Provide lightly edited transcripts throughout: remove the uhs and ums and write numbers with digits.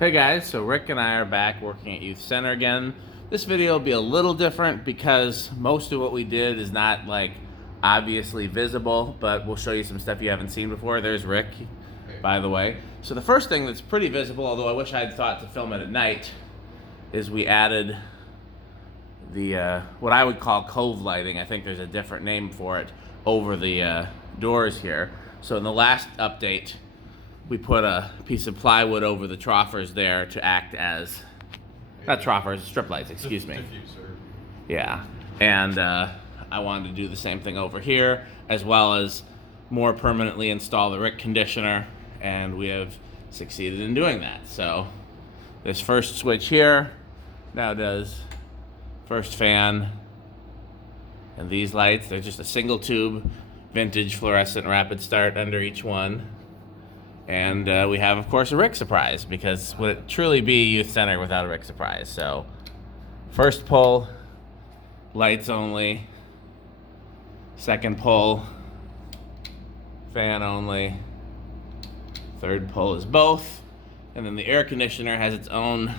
Hey guys, so Rick and I are back working at Youth Center again. This video will be a little different because most of what we did is not like obviously visible, but we'll show you some stuff you haven't seen before. There's Rick, by the way. So the first thing that's pretty visible, although I wish I'd thought to film it at night, is we added the what I would call cove lighting. I think there's a different name for it over the doors here. So in the last update, we put a piece of plywood over the troffers there to act as, not troffers, strip lights, excuse me. Diffuser. Yeah, and I wanted to do the same thing over here, as well as more permanently install the Rick conditioner, and we have succeeded in doing that. So this first switch here now does first fan, and these lights, they're just a single tube, vintage fluorescent rapid start under each one. And we have, of course, a Rick surprise, because would it truly be Youth Center without a Rick surprise? So, first pull, lights only. Second pull, fan only. Third pull is both. And then the air conditioner has its own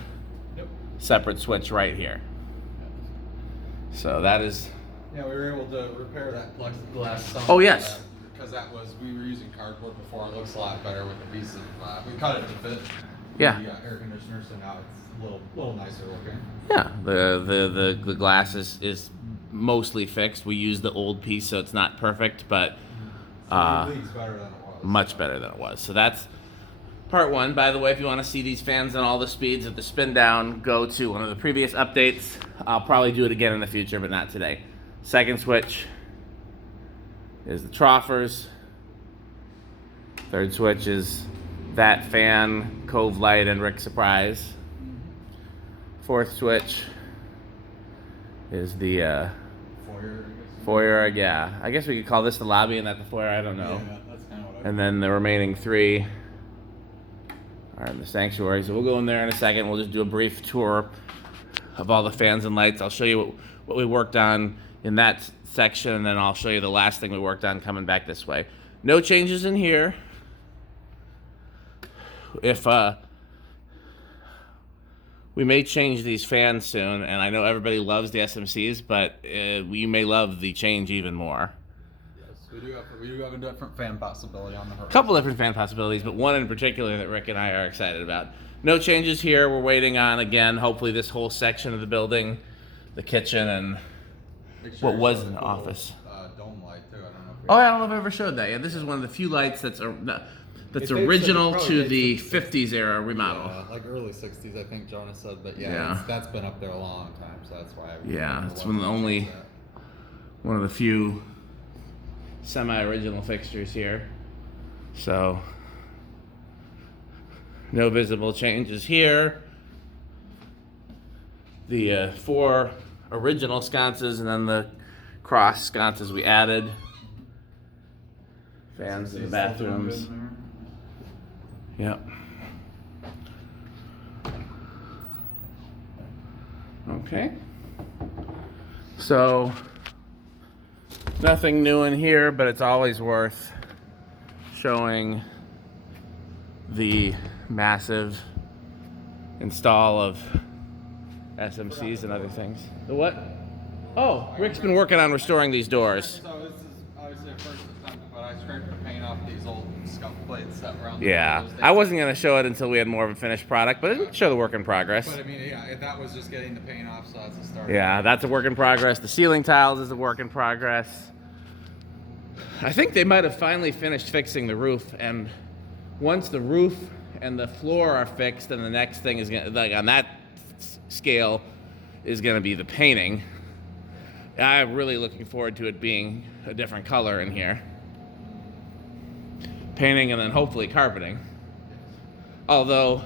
separate switch right here. So that is... Yeah, we were able to repair that plexiglass. Oh, yes. Because we were using cardboard before. It looks a lot better with the piece of, we cut it to fit. Yeah. The air conditioner, so now it's a little nicer looking. Yeah, the glass is mostly fixed. We use the old piece, so it's not perfect, but So it leaks better than it was. much better than it was. So that's part one. By the way, if you want to see these fans on all the speeds of the spin down, go to one of the previous updates. I'll probably do it again in the future, but not today. Second switch is the troffers. Third switch is that fan, cove light, and Rick surprise. Fourth switch is the Foyer, I guess. foyer. Yeah, I guess we could call this the lobby and that the foyer. I don't know. Yeah, that's kind of what I And then the remaining three are in the sanctuary. So we'll go in there in a second. We'll just do a brief tour of all the fans and lights. I'll show you what we worked on in that section, and then I'll show you the last thing we worked on coming back this way. No changes in here. If we may change these fans soon, and I know everybody loves the SMCs, but we may love the change even more. Yes, we do have a different fan possibility on the horizon. A couple different fan possibilities, but one in particular that Rick and I are excited about. No changes here. We're waiting on, again, hopefully this whole section of the building, the kitchen, and what was an office. Dome light too. I don't know. Oh, I don't know if I ever showed that. Yeah, this is one of the few lights that's original to the 50s era remodel. Yeah, like early 60s, I think Jonas said. But Yeah. that's been up there a long time, so that's why. Yeah, it's one of the few semi-original fixtures here. So, no visible changes here. The four original sconces and then the cross sconces we added. Fans in the bathrooms. Yep. Okay. So, nothing new in here, but it's always worth showing the massive install of SMCs and other things. The what? Oh, Rick's been working on restoring these doors. So this is obviously a first attempt, but I scraped the paint off these old scuff plates that were on the Yeah, windows. I wasn't going to show it until we had more of a finished product, but it would show the work in progress. But I mean, yeah, that was just getting the paint off, so that's a start. Yeah, that's a work in progress. The ceiling tiles is a work in progress. I think they might have finally finished fixing the roof, and once the roof and the floor are fixed, then the next thing is going to, like on that scale, is going to be the painting. I'm really looking forward to it being a different color in here. Painting and then hopefully carpeting. Although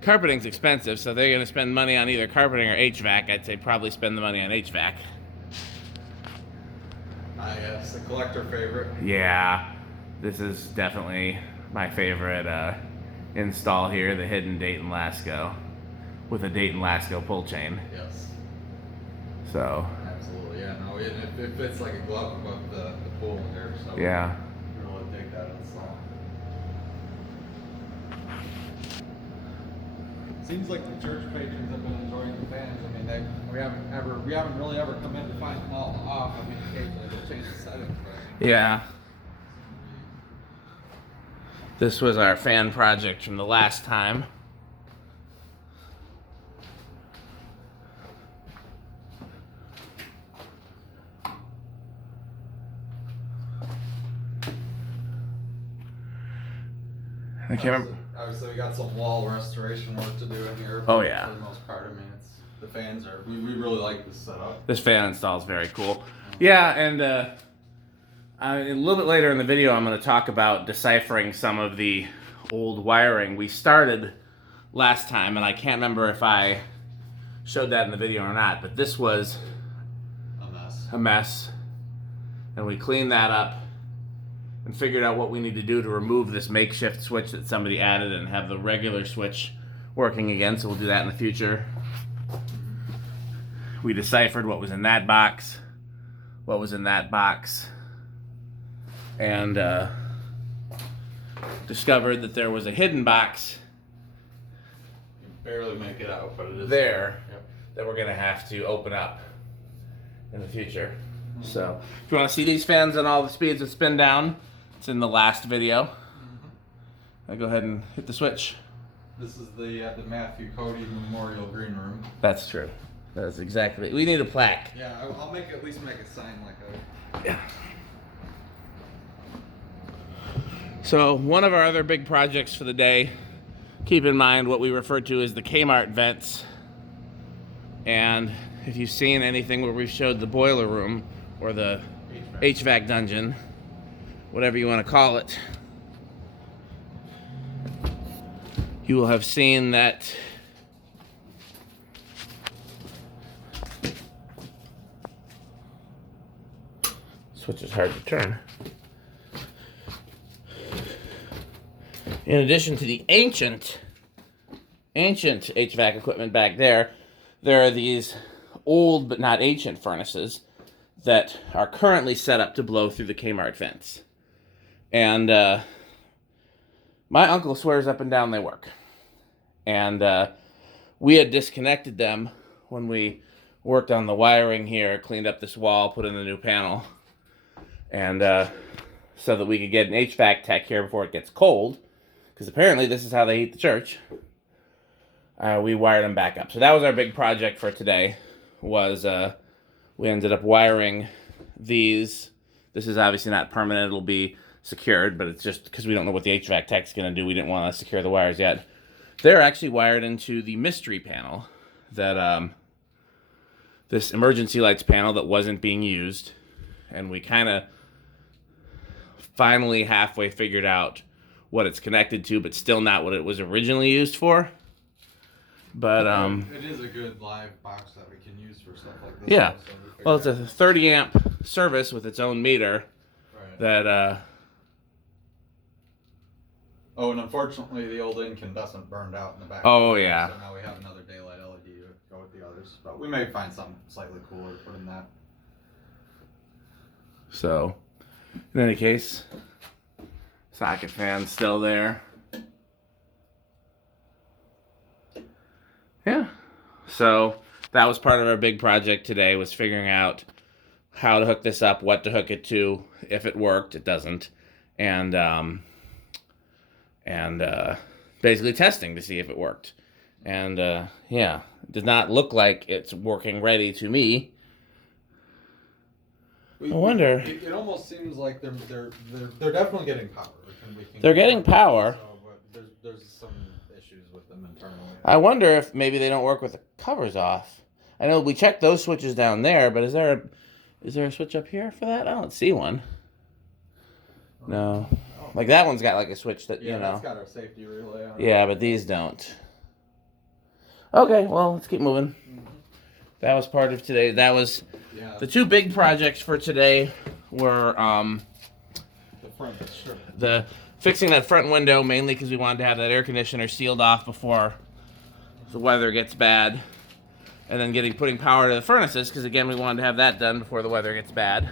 carpeting's expensive, so they're going to spend money on either carpeting or HVAC. I'd say probably spend the money on HVAC. I guess a collector favorite. Yeah, this is definitely my favorite install here, the hidden Dayton Lasco with a Dayton Lasco pull chain. Yes. So. Absolutely, yeah. No, it fits like a glove above the pool here. So Yeah. Really dig that install. Seems like the church patrons have been enjoying the fans. I mean, we haven't really ever come in to find them all off. I mean, occasionally they'll change the settings, but Yeah. This was our fan project from the last time. I can't remember. Obviously, we got some wall restoration work to do in here. Oh, yeah. For the most part, I mean, the fans are. We really like this setup. This fan install is very cool. Yeah, and a little bit later in the video, I'm going to talk about deciphering some of the old wiring we started last time, and I can't remember if I showed that in the video or not, but this was a mess, and we cleaned that up and figured out what we need to do to remove this makeshift switch that somebody added and have the regular switch working again, so we'll do that in the future. We deciphered what was in that box, what was in that box, and discovered that there was a hidden box. You can barely make it out, but it is there. Yep. That we're gonna have to open up in the future. So if you want to see these fans on all the speeds of spin down, it's in the last video. I'll go ahead and hit the switch. This is the Matthew Cody Memorial Green Room. That's true. That's exactly. We need a plaque. Yeah, I'll at least make a sign like a. Yeah. So one of our other big projects for the day, keep in mind what we refer to as the Kmart vents. And if you've seen anything where we've showed the boiler room or the HVAC dungeon, whatever you want to call it, you will have seen that switch is hard to turn. In addition to the ancient HVAC equipment back there, there are these old but not ancient furnaces that are currently set up to blow through the Kmart vents. And my uncle swears up and down they work. And we had disconnected them when we worked on the wiring here, cleaned up this wall, put in a new panel, and so that we could get an HVAC tech here before it gets cold, because apparently this is how they heat the church. We wired them back up. So that was our big project for today, was we ended up wiring these. This is obviously not permanent. It'll be secured, but it's just because we don't know what the HVAC tech's going to do. We didn't want to secure the wires yet. They're actually wired into the mystery panel, that this emergency lights panel that wasn't being used. And we kind of finally halfway figured out what it's connected to, but still not what it was originally used for. But it is a good live box that we can use for stuff like this. Yeah. Well, it's a 30 amp service with its own meter. Right. That Oh, and unfortunately the old incandescent burned out in the back. Oh, yeah. So now we have another daylight LED to go with the others. But we may find something slightly cooler to put in that. So, in any case, socket fan's still there. Yeah. So that was part of our big project today, was figuring out how to hook this up, what to hook it to, if it worked, it doesn't, and basically testing to see if it worked. And yeah, it does not look like it's working ready to me. I wonder. It almost seems like they're definitely getting power. They're getting power. So, but there's some issues with them internally. I wonder if maybe they don't work with the covers off. I know we checked those switches down there, but is there a switch up here for that? I don't see one. No. Like that one's got like a switch that, you know. That's got our safety relay on it. Yeah, but these don't. Okay, well, let's keep moving. Mm-hmm. That was part of today. That was the two big projects for today were the front, sure. the fixing that front window, mainly because we wanted to have that air conditioner sealed off before the weather gets bad, and then putting power to the furnaces, because again we wanted to have that done before the weather gets bad.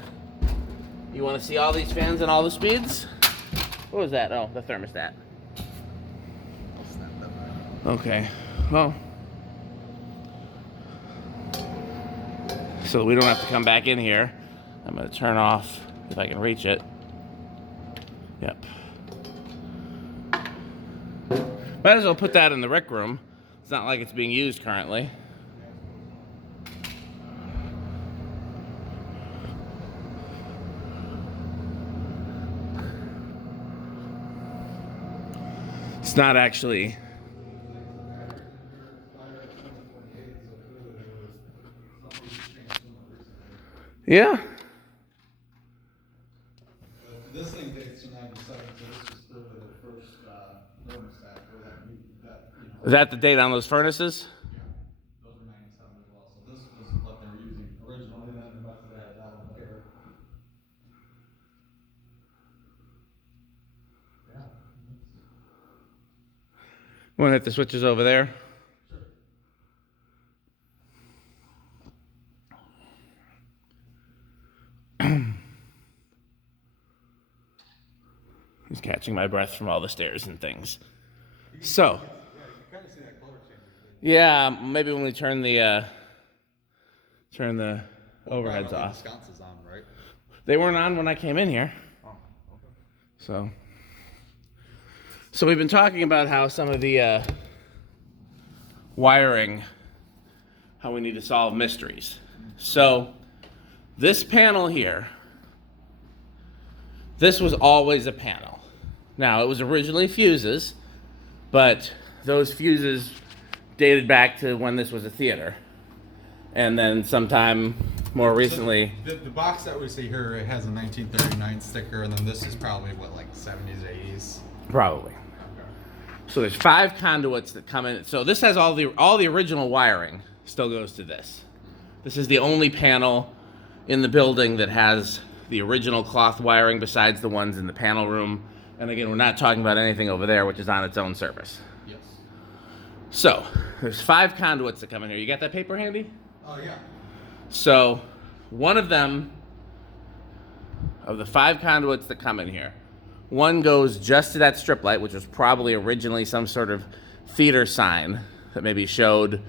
You want to see all these fans and all the speeds? What was that? Oh, the thermostat. I'll snap that back. Okay, well, so we don't have to come back in here. I'm gonna turn off, if I can reach it. Yep. Might as well put that in the rec room. It's not like it's being used currently. It's not actually. Yeah. This thing dates to 97, so this was still the first thermostat for that, Is that the date on those furnaces? Yeah, those are 97 as well. So this was what they were using originally, and then they must have added that one here. Yeah. Want to hit the switches over there? He's catching my breath from all the stairs and things. So, Yeah, you can kind of see that color change. yeah, maybe when we turn the overheads off. Sconces on, right? They weren't on when I came in here. Oh, okay. So we've been talking about how some of the wiring, how we need to solve mysteries. So this panel here, this was always a panel. Now, it was originally fuses, but those fuses dated back to when this was a theater. And then sometime more recently... So the box that we see here, it has a 1939 sticker, and then this is probably, what, like 70s, 80s? Probably. Okay. So there's 5 conduits that come in. So this has all the original wiring still goes to this. This is the only panel in the building that has the original cloth wiring besides the ones in the panel room. And again, we're not talking about anything over there, which is on its own service. Yes. So there's 5 conduits that come in here. You got that paper handy? Oh, yeah. So one of them, of the 5 conduits that come in here, one goes just to that strip light, which was probably originally some sort of theater sign that maybe showed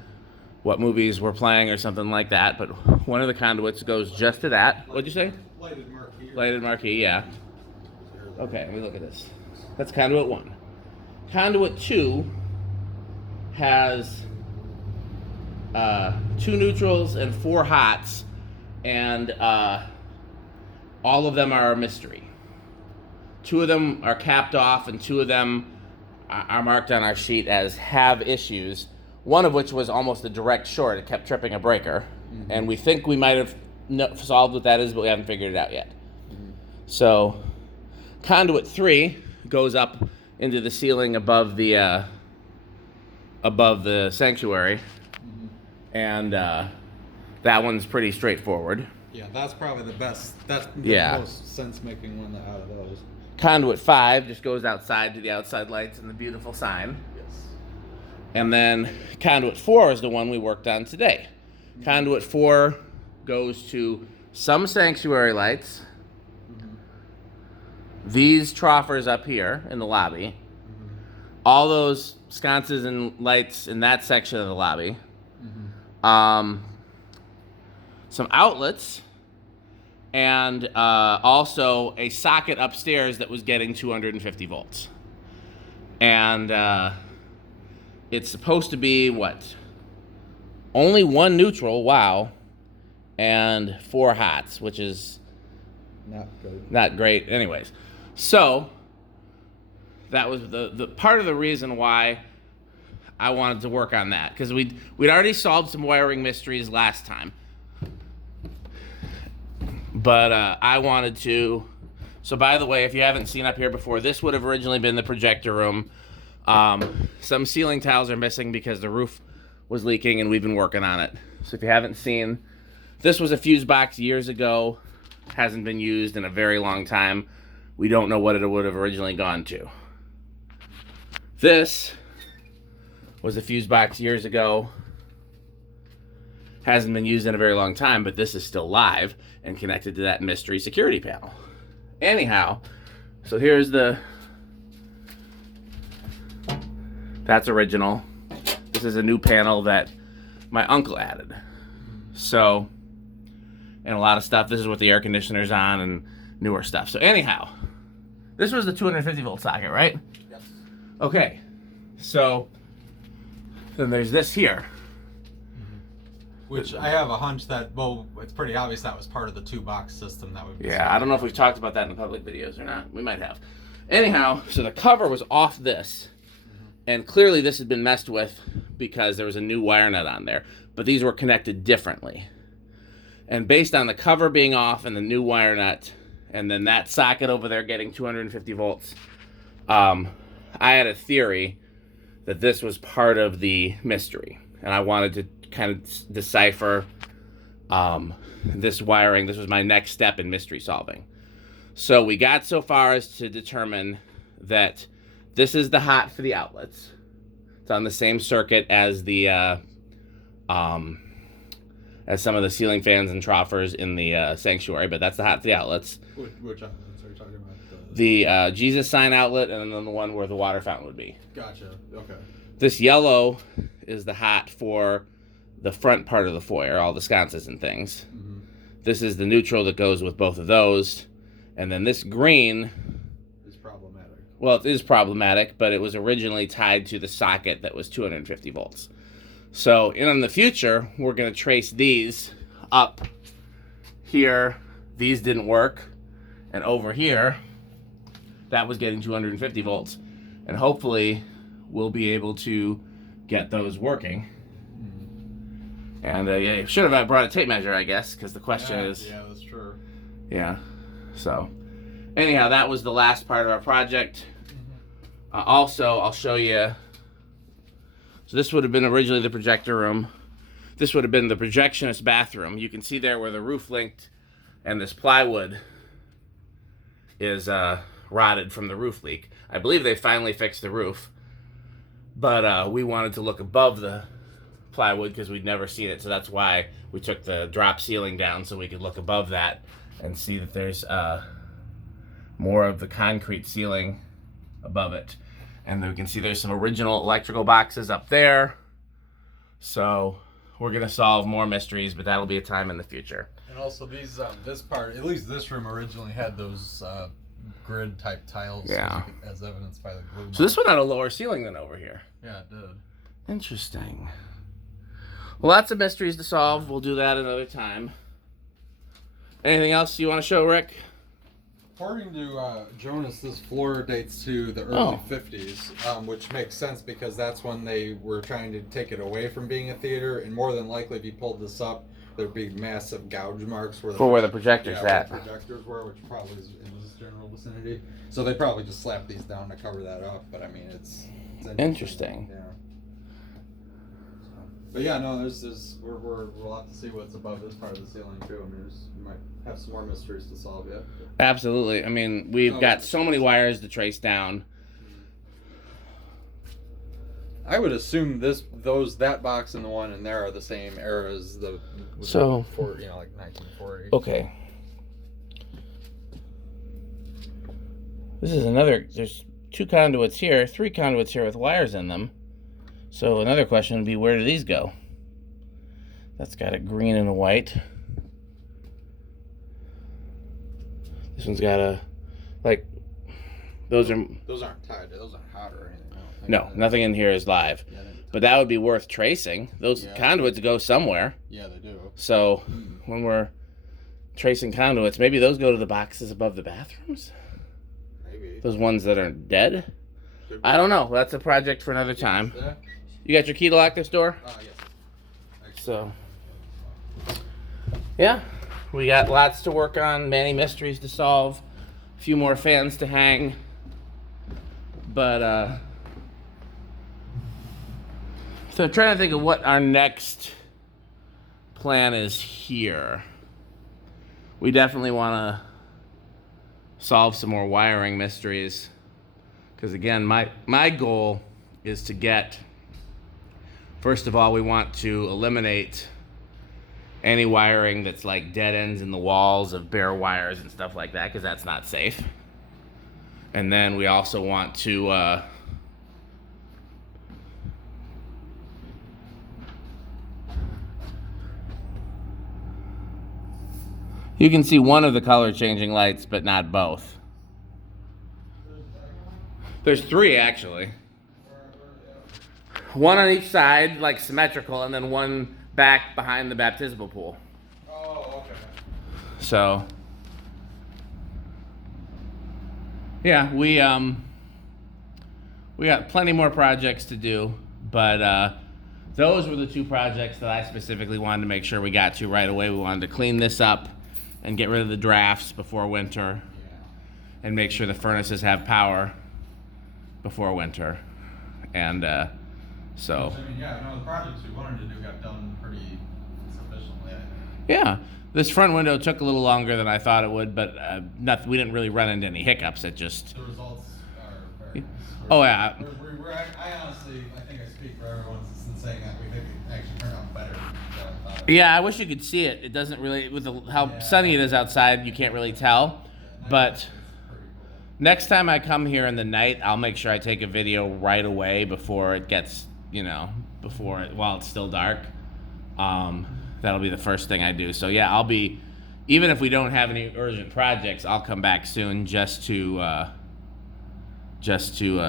what movies were playing or something like that. But one of the conduits goes just to that. What'd you say? Lighted marquee. Lighted marquee, yeah. Okay, let me look at this. That's conduit 1. Conduit 2 has 2 neutrals and 4 hots, and all of them are a mystery. 2 of them are capped off, and 2 of them are marked on our sheet as have issues. One of which was almost a direct short. It kept tripping a breaker, and we think we might have solved what that is, but we haven't figured it out yet. So conduit 3 goes up into the ceiling above the sanctuary, and that one's pretty straightforward. Yeah, that's probably the best. That's Yeah. the most sense-making one out of those. Conduit 5 just goes outside to the outside lights and the beautiful sign. Yes. And then conduit 4 is the one we worked on today. Conduit 4 goes to some sanctuary lights, these troffers up here in the lobby, all those sconces and lights in that section of the lobby, some outlets, and also a socket upstairs that was getting 250 volts. And it's supposed to be, what? Only 1 neutral, wow, and 4 hots, which is Not good. not great anyways. So that was the part of the reason why I wanted to work on that, because we'd already solved some wiring mysteries last time, but I wanted to. So by the way, if you haven't seen up here before, this would have originally been the projector room. Some ceiling tiles are missing because the roof was leaking, and we've been working on it. So if you haven't seen, this was a fuse box years ago, hasn't been used in a very long time. We don't know what it would have originally gone to. This was a fuse box years ago, hasn't been used in a very long time, but this is still live and connected to that mystery security panel. Anyhow, so here's that's original. This is a new panel that my uncle added. So, and a lot of stuff. This is what the air conditioner's on and newer stuff. So anyhow, this was the 250 volt socket, right? Yes. Okay. So then there's this here. Which I have a hunch that, well, it's pretty obvious that was part of the 2-box system that would be. Yeah, I don't know if we've talked about that in the public videos or not. We might have. Anyhow, so the cover was off this. And clearly this had been messed with because there was a new wire nut on there. But these were connected differently. And based on the cover being off and the new wire nut, and then that socket over there getting 250 volts, I had a theory that this was part of the mystery. And I wanted to kind of decipher this wiring. This was my next step in mystery solving. So we got so far as to determine that this is the hot for the outlets. It's on the same circuit as the as some of the ceiling fans and troughers in the sanctuary, but that's the hot for the outlets. Which outlets are you talking about? The Jesus sign outlet, and then the one where the water fountain would be. Gotcha. Okay. This yellow is the hot for the front part of the foyer, all the sconces and things. Mm-hmm. This is the neutral that goes with both of those. And then this green is problematic. Well, it is problematic, but it was originally tied to the socket that was 250 volts. So in the future, we're going to trace these up here. These didn't work. And over here, that was getting 250 volts. And hopefully, we'll be able to get those working. And yeah, should have brought a tape measure, I guess, because the question is... Yeah, that's true. Yeah. So, anyhow, that was the last part of our project. Also, I'll show you... So this would have been originally the projector room. This would have been the projectionist bathroom. You can see there where the roof linked and this plywood is rotted from the roof leak. I believe they finally fixed the roof. But we wanted to look above the plywood because we'd never seen it, so that's why we took the drop ceiling down so we could look above that and see that there's more of the concrete ceiling above it. And then we can see there's some original electrical boxes up there. So we're gonna solve more mysteries, but that'll be a time in the future. And also these this part, at least this room originally had those grid type tiles, yeah, as evidenced by the glue. So this one had a lower ceiling than over here. Yeah, it did. Interesting. Well, lots of mysteries to solve. We'll do that another time. Anything else you want to show, Rick? According to Jonas, this floor dates to the early 50s, which makes sense because that's when they were trying to take it away from being a theater. And more than likely, if you pulled this up, there'd be massive gouge marks where the projectors at. Where the projectors were, which probably is in this general vicinity. So they probably just slapped these down to cover that up. But I mean, it's interesting. Yeah. But yeah, no, we'll have to see what's above this part of the ceiling too. I mean, we might have some more mysteries to solve yet. Absolutely. I mean, we've got so many wires to trace down. I would assume that box and the one in there are the same era as the like 1940. Okay. This is another. There's 2 conduits here, 3 conduits here with wires in them. So another question would be, where do these go? That's got a green and a white. This one's got a, like, those aren't tied. Those aren't hot or anything. No, nothing in here is live. Yeah, but that would be worth tracing. Those conduits go somewhere. Yeah, they do. So when we're tracing conduits, maybe those go to the boxes above the bathrooms? Maybe. Those ones that are dead? I don't know. That's a project for another time. You got your key to lock this door? Yes. So, yeah, we got lots to work on, many mysteries to solve, a few more fans to hang, but, so I'm trying to think of what our next plan is here. We definitely want to solve some more wiring mysteries, because again, my goal is to get, first of all, we want to eliminate any wiring that's like dead ends in the walls of bare wires and stuff like that, because that's not safe. And then we also want to You can see one of the color changing lights, but not both. There's 3 actually. One on each side, like symmetrical, and then one back behind the baptismal pool. Oh, okay. So, yeah, we got plenty more projects to do, but those were the 2 projects that I specifically wanted to make sure we got to right away. We wanted to clean this up and get rid of the drafts before winter, and make sure the furnaces have power before winter, and so. I mean, yeah, no, the projects we wanted to do got done pretty sufficiently, I think. Yeah, this front window took a little longer than I thought it would, but we didn't really run into any hiccups. It just. The results are very nice. Oh yeah. I honestly, I think I speak for everyone in saying that we think it actually turned out better than I thought. Yeah, I wish you could see it. It doesn't really, with how sunny it is outside, you can't really tell. But next time I come here in the night, I'll make sure I take a video right away before it gets, while it's still dark. That'll be the first thing I do. So yeah, even if we don't have any urgent projects, I'll come back soon just to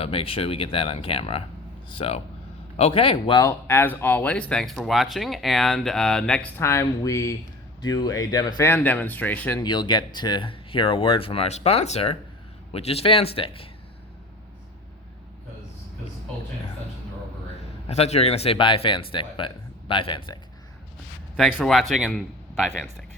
make sure we get that on camera. So, okay, well, as always, thanks for watching, and next time we do a fan demonstration, you'll get to hear a word from our sponsor, which is FanStick. Because cold chain extensions are overrated. I thought you were going to say buy FanStick, but buy FanStick. Thanks for watching, and buy FanStick.